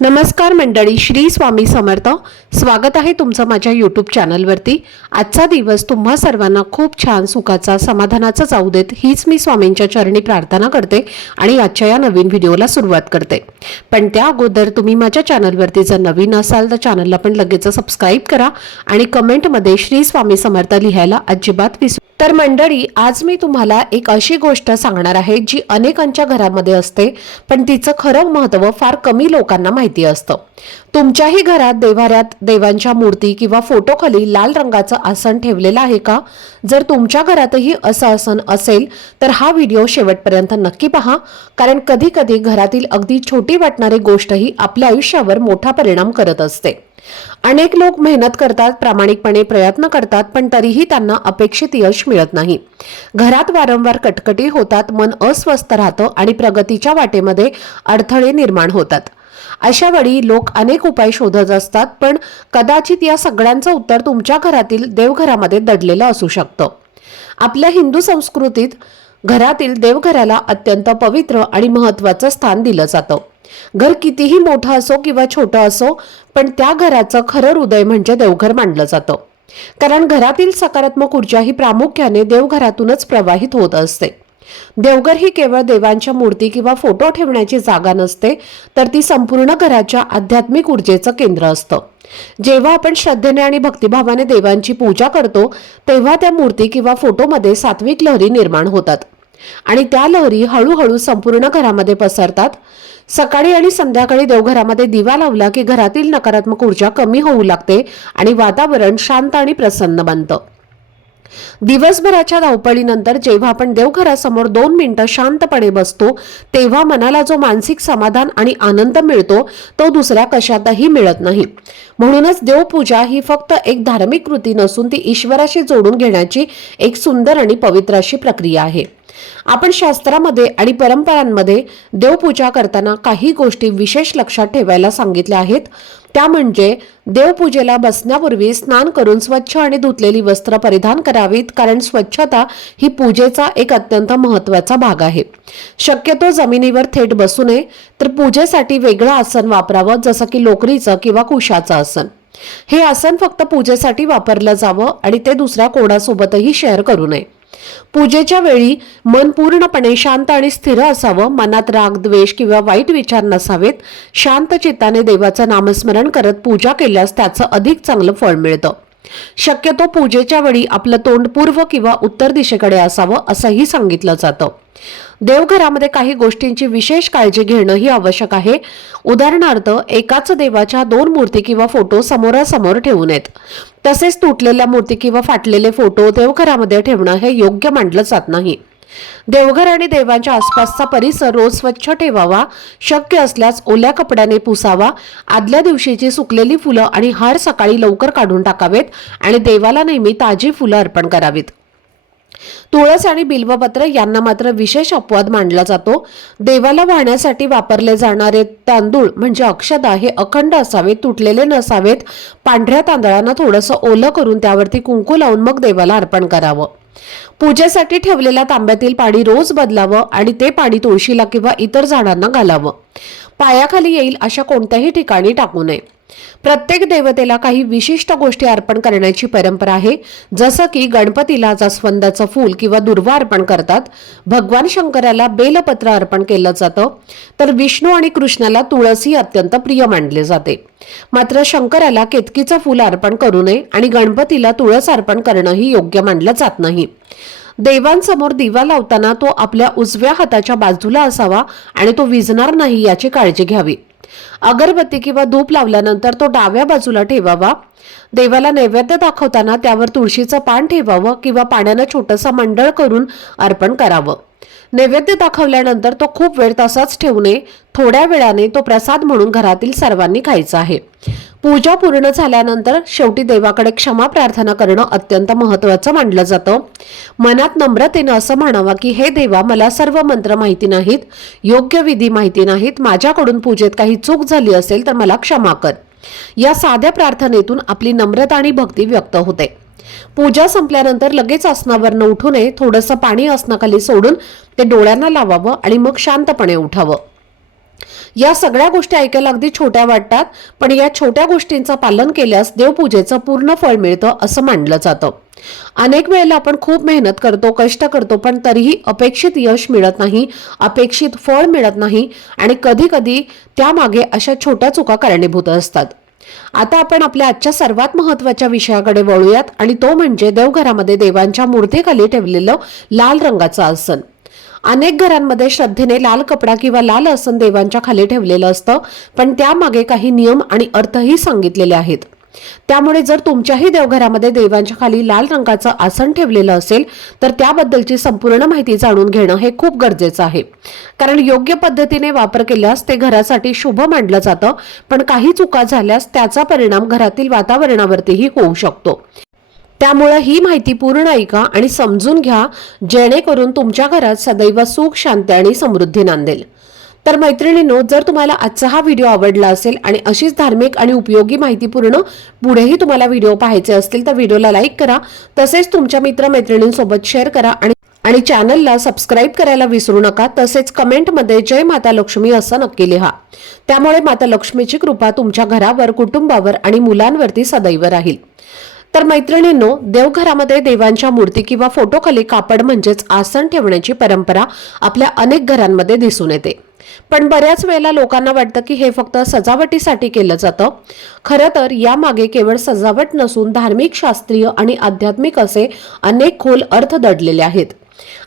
नमस्कार मंडळी, श्री स्वामी समर्थ. स्वागत आहे तुमचं माझ्या यूट्यूब चॅनलवरती. आजचा दिवस तुम्हा सर्वांना खूप छान, सुखाचा, समाधानाचा जाऊ देत, हीच मी स्वामींच्या चरणी प्रार्थना करते आणि आजच्या या नवीन व्हिडिओला सुरुवात करते. पण त्या अगोदर तुम्ही माझ्या चॅनलवरती जर नवीन असाल तर चॅनलला पण लगेच सबस्क्राईब करा आणि कमेंटमध्ये श्री स्वामी समर्थ लिहायला अजिबात विसरू. तर मंडळी, आज मी तुम्हाला एक अशी गोष्ट सांगणार आहे जी अनेकांच्या घरामध्ये असते, पण तिचं खरं महत्त्व फार कमी लोकांना माहिती असतं. तुमच्याही घरात देवाऱ्यात देवांच्या मूर्ती किंवा फोटोखाली लाल रंगाचं आसन ठेवलेलं आहे का? जर तुमच्या घरातही असं आसन असेल तर हा व्हिडिओ शेवटपर्यंत नक्की पहा, कारण कधी कधी घरातील अगदी छोटी वाटणारी गोष्टही आपल्या आयुष्यावर मोठा परिणाम करत असते. अनेक लोक मेहनत करतात, प्रामाणिकपणे प्रयत्न करतात, पण तरीही त्यांना अपेक्षित यश मिळत नाही. घरात वारंवार कटकटी होतात, मन अस्वस्थ राहतं आणि प्रगतीच्या वाटेमध्ये अडथळे निर्माण होतात. अशा वेळी लोक अनेक उपाय शोधत असतात, पण कदाचित या सगळ्यांचं उत्तर तुमच्या घरातील देवघरामध्ये दडलेलं असू शकतं. आपल्या हिंदू संस्कृतीत घरातील देवघराला अत्यंत पवित्र आणि महत्त्वाचं स्थान दिलं जातं. घर कितीही मोठं असो किंवा छोटं असो, पण त्या घराचं खरं हृदय म्हणजे देवघर मानलं जातं. कारण घरातील सकारात्मक ऊर्जा ही प्रामुख्याने देवघरातूनच प्रवाहित होत असते. देवघर ही केवळ देवांच्या मूर्ती किंवा फोटो ठेवण्याची जागा नसते, तर ती संपूर्ण घराच्या आध्यात्मिक ऊर्जेचं केंद्र असतं. जेव्हा आपण श्रद्धेने आणि भक्तिभावाने देवांची पूजा करतो, तेव्हा त्या मूर्ती किंवा फोटोमध्ये सात्विक लहरी निर्माण होतात आणि त्या लहरी हळूहळू संपूर्ण घरामध्ये पसरतात. सकाळी आणि संध्याकाळी देवघरामध्ये दिवा लावला की घरातील नकारात्मक ऊर्जा कमी होऊ लागते आणि वातावरण शांत आणि प्रसन्न बनतं. दिवसभराच्या धावपळीनंतर जेव्हा आपण देवघरासमोर 2 मिनिटं शांतपणे बसतो, तेव्हा मनाला जो मानसिक समाधान आणि आनंद मिळतो तो दुसऱ्या कशातही मिळत नाही. म्हणूनच देवपूजा ही फक्त एक धार्मिक कृती नसून ती ईश्वराशी जोडून घेण्याची एक सुंदर आणि पवित्र अशी प्रक्रिया आहे. आपण शास्त्रामध्ये आणि परंपरांमध्ये देवपूजा करताना काही गोष्टी विशेष लक्षात ठेवायला सांगितल्या आहेत. त्या म्हणजे देवपूजेला बसण्यापूर्वी स्नान करून स्वच्छ आणि धुतलेली वस्त्र परिधान करावीत, कारण स्वच्छता ही पूजेचा एक अत्यंत महत्त्वाचा भाग आहे. शक्यतो जमिनीवर थेट बसू नये, तर पूजेसाठी वेगळं आसन वापरावं, जसं की लोकरीचं किंवा कुशाचं आसन. हे आसन फक्त पूजेसाठी वापरलं जावं आणि ते दुसऱ्या कोणासोबतही शेअर करू नये. पूजेच्या वेळी मन पूर्णपणे शांत आणि स्थिर असावं. मनात राग, द्वेष किंवा वाईट विचार नसावेत. शांत चित्ताने देवाचं नामस्मरण करत पूजा केल्यास त्याचं अधिक चांगलं फळ मिळतं. शक्यतो पूजेच्या वेळी आपलं तोंड पूर्व किंवा उत्तर दिशेकडे असावं असंही सांगितलं जातं. देवघरामध्ये काही गोष्टींची विशेष काळजी घेणं ही आवश्यक आहे. उदाहरणार्थ, एकाच देवाच्या 2 मूर्ती किंवा फोटो समोरासमोर ठेवू नयेत. तसेच तुटलेल्या मूर्ती किंवा फाटलेले फोटो देवघरामध्ये ठेवणं हे योग्य मानलं जात नाही. देवघर आणि देवांच्या आसपासचा परिसर रोज स्वच्छ ठेवावा. शक्य असल्यास ओल्या कपड्याने पुसावा. आदल्या दिवशीची सुकलेली फुलं आणि हार सकाळी लवकर काढून टाकावेत आणि देवाला नेहमी ताजी फुलं अर्पण करावीत. तुळस आणि बिल्वपत्र यांना मात्र विशेष अपवाद मानला जातो. देवाला वाहण्यासाठी वापरले जाणारे तांदूळ म्हणजे अक्षदा हे अखंड असावेत, तुटलेले नसावेत. पांढऱ्या तांदळांना थोडंसं ओलं करून त्यावरती कुंकू लावून मग देवाला अर्पण करावं. पूजेसाठी ठेवलेल्या तांब्यातील पाणी रोज बदलावं आणि ते पाणी तुळशीला किंवा इतर झाडांना घालावं. पायाखाली येईल अशा कोणत्याही ठिकाणी टाकू नये. प्रत्येक देवतेला काही विशिष्ट गोष्टी अर्पण करण्याची परंपरा आहे. जसं की गणपतीला जास्वंदाचं फूल किंवा दुर्वा अर्पण करतात. भगवान शंकराला बेलपत्र अर्पण केलं जातं, तर विष्णू आणि कृष्णाला तुळस ही अत्यंत प्रिय मानले जाते. मात्र शंकराला केतकीचं फूल अर्पण करू नये आणि गणपतीला तुळस अर्पण करणंही योग्य मानलं जात नाही. देवांसमोर दिवा लावताना तो आपल्या उजव्या हाताच्या बाजूला असावा आणि तो विझणार नाही याची काळजी घ्यावी. अगरबत्ती किंवा धूप लावल्यानंतर तो डाव्या बाजूला ठेवावा. देवाला नैवेद्य दाखवताना त्यावर तुळशीचं पान ठेवावं किंवा पाण्यानं छोटंसं मंडळ करून अर्पण करावं. नैवेद्य दाखवल्यानंतर तो खूप वेळ तसाच ठेवू नये. थोड्या वेळाने तो प्रसाद म्हणून घरातील सर्वांनी खायचा आहे. पूजा पूर्ण झाल्यानंतर शेवटी देवाकडे क्षमा प्रार्थना करणं अत्यंत महत्त्वाचं मानलं जातं. मनात नम्रतेनं असं म्हणावं की हे देवा, मला सर्व मंत्र माहिती नाहीत, योग्य विधी माहिती नाहीत, माझ्याकडून पूजेत काही चूक झाली असेल तर मला क्षमा कर. या साध्या प्रार्थनेतून आपली नम्रता आणि भक्ती व्यक्त होते. पूजा संपल्यानंतर लगेच आसनावरनं उठू नये. थोडंसं पाणी आसनाखाली सोडून ते डोळ्यांना लावावं आणि मग शांतपणे उठावं. या सगळ्या गोष्टी ऐकायला अगदी छोट्या वाटतात, पण या छोट्या गोष्टींचं पालन केल्यास देवपूजेचं पूर्ण फळ मिळतं असं मानलं जातं. अनेक वेळेला आपण खूप मेहनत करतो, कष्ट करतो, पण तरीही अपेक्षित यश मिळत नाही, अपेक्षित फळ मिळत नाही आणि कधी कधी त्यामागे अशा छोट्या चुका कारणीभूत असतात. आता आपण आपल्या आजच्या सर्वात महत्त्वाच्या विषयाकडे वळूयात आणि तो म्हणजे देवघरामध्ये देवांच्या मूर्तीखाली ठेवलेलं लाल रंगाचं आसन. अनेक घरांमध्ये श्रद्धेने लाल कपडा किंवा लाल आसन देवांच्या खाली ठेवलेलं असतं, पण त्यामागे काही नियम आणि अर्थही सांगितलेले आहेत. त्यामुळे जर तुमच्याही देवघरामध्ये देवांच्या खाली लाल रंगाचं आसन ठेवलेलं असेल तर त्याबद्दलची संपूर्ण माहिती जाणून घेणं हे खूप गरजेचं आहे. कारण योग्य पद्धतीने वापर केल्यास ते घरासाठी शुभ मानलं जातं, पण काही चुका झाल्यास त्याचा परिणाम घरातील वातावरणावरतीही होऊ शकतो. त्यामुळे ही माहिती पूर्ण ऐका आणि समजून घ्या, जेणेकरून तुमच्या घरात सदैव सुख, शांती आणि समृद्धी नांदेल. तर मैत्रिणींनो, जर तुम्हाला आजचा हा व्हिडिओ आवडला असेल आणि अशीच धार्मिक आणि उपयोगी माहितीपूर्ण पुढेही तुम्हाला व्हिडिओ पाहायचे असतील तर व्हिडिओला लाईक करा, तसेच तुमच्या मित्रमैत्रिणींसोबत शेअर करा आणि चॅनलला सबस्क्राईब करायला विसरू नका. तसेच कमेंटमध्ये जय माता लक्ष्मी असं नक्की लिहा. त्यामुळे माता लक्ष्मीची कृपा तुमच्या घरावर, कुटुंबावर आणि मुलांवरती सदैव राहील. तर मैत्रिणींनो, देवघरामध्ये देवांच्या मूर्ती किंवा फोटोखाली कापड म्हणजेच आसन ठेवण्याची परंपरा आपल्या अनेक घरांमध्ये दिसून येते. पण बऱ्याच वेळेला लोकांना वाटतं की हे फक्त सजावटीसाठी केलं जातं. खरं तर यामागे केवळ सजावट नसून धार्मिक, शास्त्रीय आणि आध्यात्मिक असे अनेक खोल अर्थ दडलेले आहेत.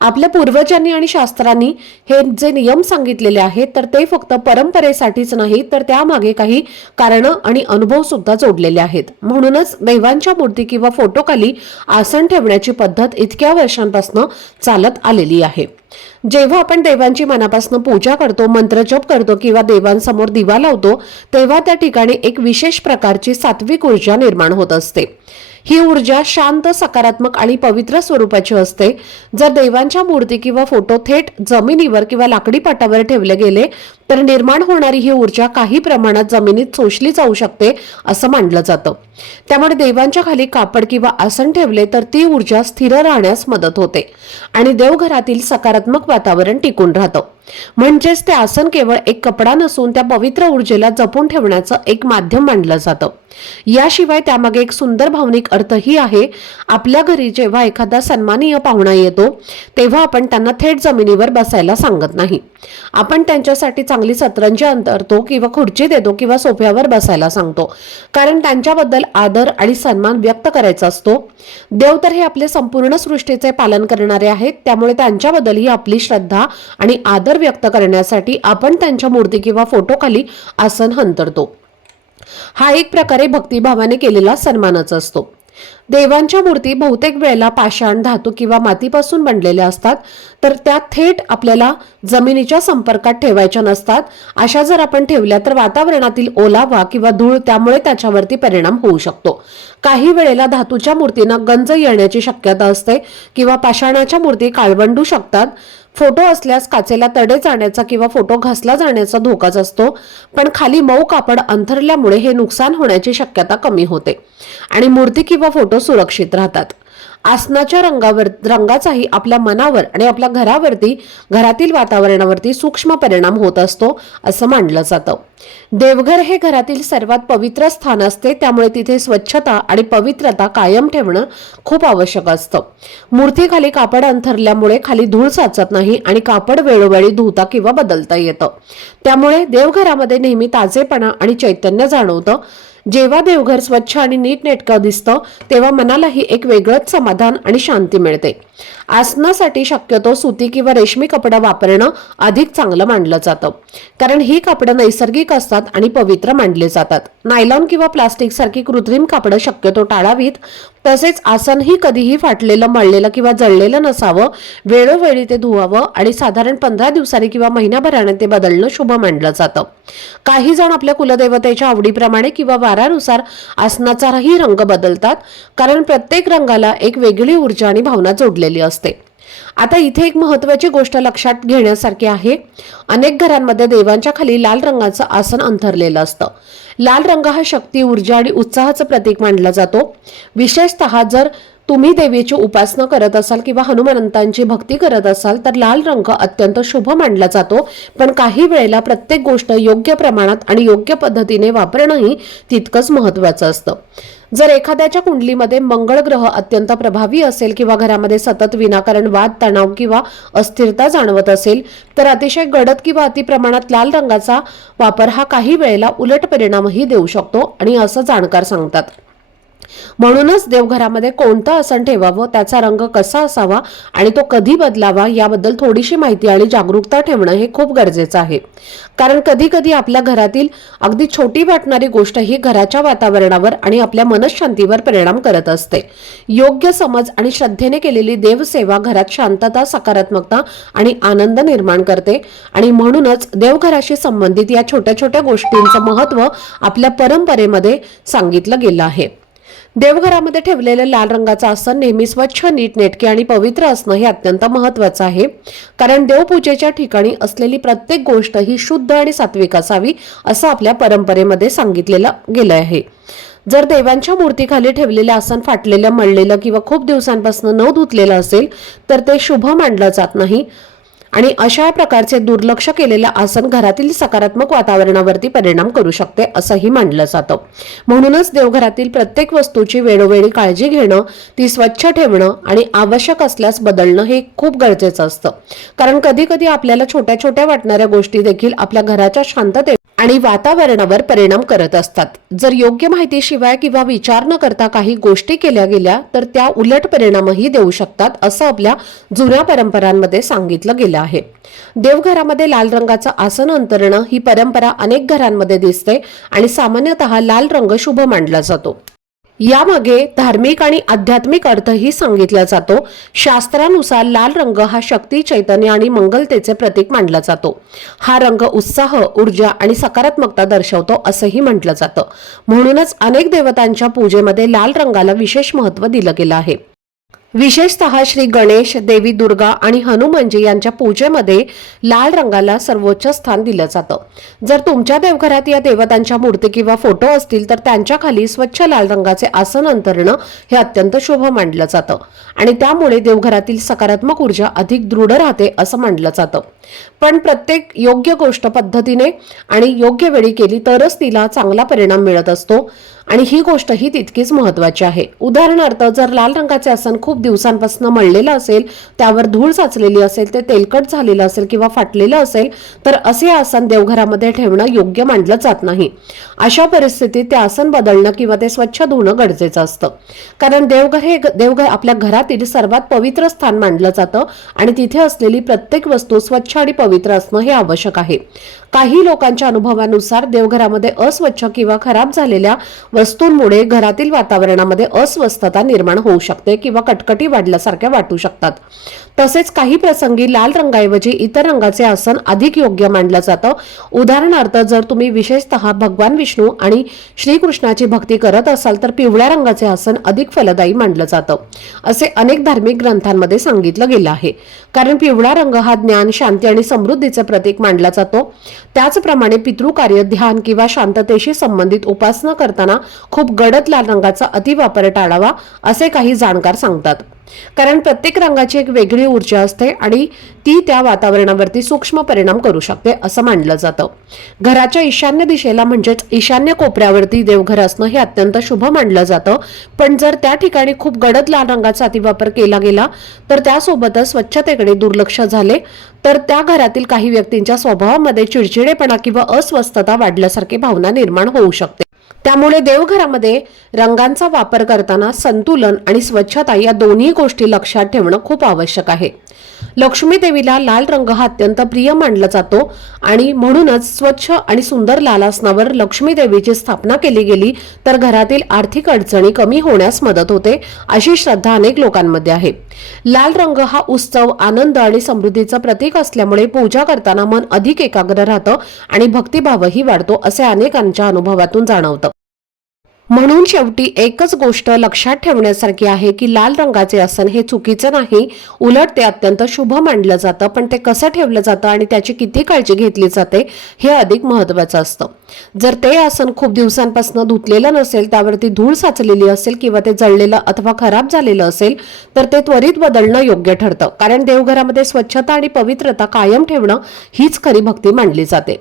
आपल्या पूर्वजांनी आणि शास्त्रांनी हे जे नियम सांगितलेले आहेत तर ते फक्त परंपरेसाठीच नाही, तर त्यामागे काही कारणं आणि अनुभव सुद्धा जोडलेले आहेत. म्हणूनच देवांच्या मूर्ती किंवा फोटोखाली आसन ठेवण्याची पद्धत इतक्या वर्षांपासून चालत आलेली आहे. जेव्हा आपण देवांची मनापासून पूजा करतो, मंत्रजप करतो किंवा देवांसमोर दिवा लावतो, तेव्हा त्या ठिकाणी एक विशेष प्रकारची सात्विक ऊर्जा निर्माण होत असते. ही ऊर्जा शांत, सकारात्मक आणि पवित्र स्वरूपाची असते. जर देवांच्या मूर्ती किंवा फोटो थेट जमिनीवर किंवा लाकडी पाटावर ठेवले गेले तर निर्माण होणारी ही ऊर्जा काही प्रमाणात जमिनीत शोषली जाऊ शकते असं मानलं जातं. त्यामुळे देवांच्या खाली कापड किंवा आसन ठेवले तर ती ऊर्जा स्थिर राहण्यास मदत होते आणि देवघरातील सकारात्मक वातावरण टिकून राहतं. म्हणजेच ते आसन केवळ एक कपडा नसून त्या पवित्र ऊर्जेला जपून ठेवण्याचं एक माध्यम मानलं जातं. याशिवाय त्यामागे एक सुंदर भावनिक अर्थही आहे. आपल्या घरी जेव्हा एखादा सन्माननीय पाहुणा येतो तेव्हा आपण त्यांना थेट जमिनीवर बसायला सांगत नाही. आपण त्यांच्यासाठी चांगली सतरंजी अंतरतो किंवा खुर्ची देतो किंवा सोफ्यावर बसायला सांगतो, कारण त्यांच्याबद्दल आदर आणि सन्मान व्यक्त करायचा असतो. देव तर हे आपले संपूर्ण सृष्टीचे पालन करणारे आहेत, त्यामुळे त्यांच्याबद्दल ही आपली श्रद्धा आणि आदर व्यक्त करण्यासाठी आपण त्यांच्या मूर्ती किंवा फोटोखाली आसन अंतरतो. हा एक प्रकारे भक्तिभावाने केलेला सन्मानच असतो. देवांच्या मूर्ती बहुतेक वेळेला पाषाण, धातू किंवा मातीपासून बनलेल्या असतात, तर त्या थेट आपल्याला जमिनीच्या संपर्कात ठेवायच्या नसतात. अशा जर आपण ठेवल्या तर वातावरणातील ओलावा किंवा धूळ त्यामुळे त्याच्यावरती परिणाम होऊ शकतो. काही वेळेला धातूच्या मूर्तींना गंज येण्याची शक्यता असते किंवा पाषाणाच्या मूर्ती काळवंडू शकतात. फोटो असल्यास काचेला तडे जाण्याचा किंवा फोटो घासला जाण्याचा धोकाच असतो, पण खाली मऊ कापड अंथरल्यामुळे हे नुकसान होण्याची शक्यता कमी होते आणि मूर्ती किंवा फोटो सुरक्षित राहतात. आसनाच्या रंगाचाही आपल्या मनावर आणि आपल्या घरातील वातावरणावरती सूक्ष्म परिणाम होत असतो असं मानलं जातं. देवघर हे घरातील सर्वात पवित्र स्थान असते, त्यामुळे तिथे स्वच्छता आणि पवित्रता कायम ठेवणं खूप आवश्यक असतं. मूर्तीखाली कापड अंथरल्यामुळे खाली धूळ साचत नाही आणि कापड वेळोवेळी धुता किंवा बदलता येतं. त्यामुळे देवघरामध्ये नेहमी ताजेपणा आणि चैतन्य जाणवतं. जेव्हा देवघर स्वच्छ आणि नीटनेटकं दिसतं तेव्हा मनालाही एक वेगळंच समाधान आणि शांती मिळते. आसनासाठी शक्यतो सुती किंवा रेशमी कपडा वापरणं अधिक चांगलं मानलं जातं, कारण ही कापडं नैसर्गिक असतात आणि पवित्र मानले जातात. नायलॉन किंवा प्लास्टिक सारखी कृत्रिम कापडं शक्यतो टाळावीत. तसेच आसनही कधीही फाटलेलं, मळलेलं किंवा जळलेलं नसावं. वेळोवेळी ते धुवावं आणि साधारण 15 दिवसांनी किंवा महिन्याभराने ते बदलणं शुभ मानलं जातं. काही जण आपल्या कुलदेवतेच्या आवडीप्रमाणे किंवा वारानुसार आसनाचाही रंग बदलतात, कारण प्रत्येक रंगाला एक वेगळी ऊर्जा आणि भावना जोडलेली असते. आता इथे एक महत्त्वाची गोष्ट लक्षात घेण्यासारखी आहे. अनेक घरांमध्ये देवांच्या खाली लाल रंगाचं आसन अंथरलेलं असतं. लाल रंग हा शक्ती, ऊर्जा आणि उत्साहाचं प्रतीक मानला जातो. विशेषतः जर तुम्ही देवीची उपासना करत असाल किंवा हनुमंतांची भक्ती करत असाल तर लाल रंग अत्यंत शुभ मानला जातो, पण काही वेळेला प्रत्येक गोष्ट योग्य प्रमाणात आणि योग्य पद्धतीने वापरणंही तितकंच महत्त्वाचं असतं. जर एखाद्याच्या कुंडलीमध्ये मंगळ ग्रह अत्यंत प्रभावी असेल किंवा घरामध्ये सतत विनाकारण वाद, तणाव किंवा अस्थिरता जाणवत असेल तर अतिशय गडद किंवा अतिप्रमाणात लाल रंगाचा वापर हा काही वेळेला उलट परिणामही देऊ शकतो आणि असं जाणकार सांगतात. म्हणूनच देवघरामध्ये कोणतं आसन ठेवावं, त्याचा रंग कसा असावा आणि तो कधी बदलावा याबद्दल थोडीशी माहिती आणि जागरूकता ठेवणं हे खूप गरजेचं आहे. कारण कधी कधी आपल्या घरातील अगदी छोटी वाटणारी गोष्ट ही घराच्या वातावरणावर आणि आपल्या मनशांतीवर परिणाम करत असते. योग्य समज आणि श्रद्धेने केलेली देवसेवा घरात शांतता, सकारात्मकता आणि आनंद निर्माण करते आणि म्हणूनच देवघराशी संबंधित या छोट्या छोट्या गोष्टींचं महत्त्व आपल्या परंपरेमध्ये सांगितलं गेलं आहे. देवघरामध्ये ठेवलेलं लाल रंगाचं आसन नेहमी स्वच्छ, नीटनेटके आणि पवित्र असणं हे अत्यंत महत्त्वाचं आहे. कारण देवपूजेच्या ठिकाणी असलेली प्रत्येक गोष्ट ही शुद्ध आणि सात्विक असावी असं आपल्या परंपरेमध्ये सांगितलेलं गेलं आहे. जर देवांच्या मूर्तीखाली ठेवलेलं आसन फाटलेलं, मळलेलं किंवा खूप दिवसांपासून न धुतलेलं असेल तर ते शुभ मानलं जात नाही आणि अशा प्रकारचे दुर्लक्ष केलेलं आसन घरातील सकारात्मक वातावरणावरती परिणाम करू शकते असंही मानलं जातं. म्हणूनच देवघरातील प्रत्येक वस्तूची वेळोवेळी काळजी घेणं, ती स्वच्छ ठेवणं आणि आवश्यक असल्यास बदलणं हे खूप गरजेचं असतं. कारण कधी कधी आपल्याला छोट्या छोट्या वाटणाऱ्या गोष्टी देखील आपल्या घराच्या शांतते आणि वातावरणावर परिणाम करत असतात. जर योग्य माहितीशिवाय किंवा विचार न करता काही गोष्टी केल्या गेल्या तर त्या उलट परिणामही देऊ शकतात असं आपल्या जुन्या परंपरांमध्ये सांगितलं गेलं आहे. देवघरामध्ये लाल रंगाचं आसन अंतरणं ही परंपरा अनेक घरांमध्ये दिसते आणि सामान्यतः लाल रंग शुभ मानला जातो. यामागे धार्मिक आणि आध्यात्मिक अर्थही सांगितला जातो. शास्त्रानुसार लाल रंग हा शक्ती, चैतन्य आणि मंगलतेचे प्रतीक मानला जातो. हा रंग उत्साह, ऊर्जा आणि सकारात्मकता दर्शवतो असंही म्हटलं जातं. म्हणूनच अनेक देवतांच्या पूजेमध्ये लाल रंगाला विशेष महत्त्व दिलं गेलं आहे. विशेषतः श्री गणेश, देवी दुर्गा आणि हनुमानजी यांच्या पूजेमध्ये लाल रंगाला सर्वोच्च स्थान दिलं जातं. जर तुमच्या देवघरात या देवतांच्या मूर्ती किंवा फोटो असतील तर त्यांच्या खाली स्वच्छ लाल रंगाचे आसन अंतरणं हे अत्यंत शुभ मानलं जातं आणि त्यामुळे देवघरातील सकारात्मक ऊर्जा अधिक दृढ राहते असं मानलं जातं. पण प्रत्येक योग्य गोष्ट पद्धतीने आणि योग्य वेळी केली तरच तिला चांगला परिणाम मिळत असतो आणि ही गोष्ट ही तितकीच महत्त्वाची आहे. उदाहरणार्थ, जर लाल रंगाचे आसन खूप दिवसांपासून मळलेलं असेल, त्यावर धूळ साचलेली असेल, ते तेलकट झालेलं असेल किंवा फाटलेलं असेल तर असे आसन देवघरामध्ये ठेवणं योग्य मानलं जात नाही. अशा परिस्थितीत ते आसन बदलणं किंवा ते स्वच्छ धुणं गरजेचं असतं. कारण देवघर हे आपल्या घरातील सर्वात पवित्र स्थान मानलं जातं आणि तिथे असलेली प्रत्येक वस्तू स्वच्छ आणि पवित्र असणं हे आवश्यक आहे. काही लोकांच्या अनुभवानुसार देवघरामध्ये अस्वच्छ किंवा खराब झालेल्या वस्तूंमुळे घरातील वातावरणामध्ये अस्वस्थता निर्माण होऊ शकते किंवा कटकटी वाढल्यासारख्या वाटू शकतात. तसेच काही प्रसंगी लाल रंगाऐवजी इतर रंगाचे आसन अधिक योग्य मानलं जातं. उदाहरणार्थ, जर तुम्ही विशेषतः भगवान विष्णू आणि श्रीकृष्णाची भक्ती करत असाल तर पिवळ्या रंगाचे आसन अधिक फलदायी मानलं जातं असे अनेक धार्मिक ग्रंथांमध्ये सांगितलं गेलं आहे. कारण पिवळा रंग हा ज्ञान, शांती आणि समृद्धीचे प्रतीक मानला जातो. त्याचप्रमाणे पितृकार्य, ध्यान किंवा शांततेशी संबंधित उपासना करताना खूप गडद लाल रंगाचा अतिवापर टाळावा असे काही जाणकार सांगतात. कारण प्रत्येक रंगाची एक वेगळी ऊर्जा असते आणि ती त्या वातावरणावरती सूक्ष्म परिणाम करू शकते असं मानलं जातं. घराच्या ईशान्य दिशेला म्हणजेच ईशान्य कोपऱ्यावरती देवघर असणं हे अत्यंत शुभ मानलं जातं. पण जर त्या ठिकाणी खूप गडद लाल रंगाचा अतिवापर केला गेला तर त्यासोबतच स्वच्छतेकडे दुर्लक्ष झाले तर त्या घरातील काही व्यक्तींच्या स्वभावामध्ये चिडचिडेपणा किंवा अस्वस्थता वाढल्यासारखी भावना निर्माण होऊ शकते. त्यामुळे देवघरामध्ये रंगांचा वापर करताना संतुलन आणि स्वच्छता या दोन्ही गोष्टी लक्षात ठेवणं खूप आवश्यक आहे. लक्ष्मी देवीला लाल रंग हा अत्यंत प्रिय मानला जातो आणि म्हणूनच स्वच्छ आणि सुंदर लाल आसनावर लक्ष्मी देवीची स्थापना केली गेली तर घरातील आर्थिक अडचणी कमी होण्यास मदत होते अशी श्रद्धा अनेक लोकांमध्ये आहे. लाल रंग हा उत्सव, आनंद आणि समृद्धीचं प्रतीक असल्यामुळे पूजा करताना मन अधिक एकाग्र राहतं आणि भक्तिभावही वाढतो असे अनेकांच्या अनुभवातून जाणवतं. म्हणून शेवटी एकच गोष्ट लक्षात ठेवण्यासारखी आहे की लाल रंगाचे आसन हे चुकीचं नाही, उलट ते अत्यंत शुभ मानलं जातं. पण ते कसं ठेवलं जातं आणि त्याची किती काळजी घेतली जाते हे अधिक महत्त्वाचं असतं. जर ते आसन खूप दिवसांपासून धुतलेलं नसेल, त्यावरती धूळ साचलेली असेल किंवा ते जळलेलं अथवा खराब झालेलं असेल तर ते त्वरित बदलणं योग्य ठरतं. कारण देवघरामध्ये स्वच्छता आणि पवित्रता कायम ठेवणं हीच खरी भक्ती मानली जाते.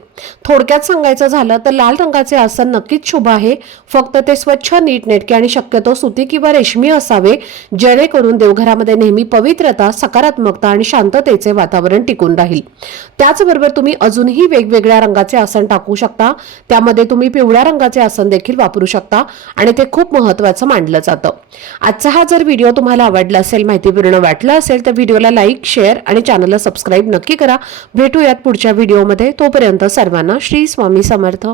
थोडक्यात सांगायचं झालं तर लाल रंगाचे आसन नक्कीच शुभ आहे, फक्त ते स्वच्छ, नीटनेटके आणि शक्यतो सुती किंवा रेशमी असावे, जेणेकरून देवघरामध्ये नेहमी पवित्रता, सकारात्मकता आणि शांततेचे वातावरण टिकून राहील. त्याचबरोबर तुम्ही अजूनही वेगवेगळ्या रंगाचे आसन टाकू शकता. त्यामध्ये तुम्ही पिवळ्या रंगाचे आसन देखील वापरू शकता आणि ते खूप महत्त्वाचं मानलं जातं. आजचा हा जर व्हिडिओ तुम्हाला आवडला असेल, माहितीपूर्ण वाटला असेल तर व्हिडिओला लाईक, शेअर आणि चॅनलला सबस्क्राईब नक्की करा. भेटूयात पुढच्या व्हिडिओमध्ये. तोपर्यंत सर्वांना श्री स्वामी समर्थ.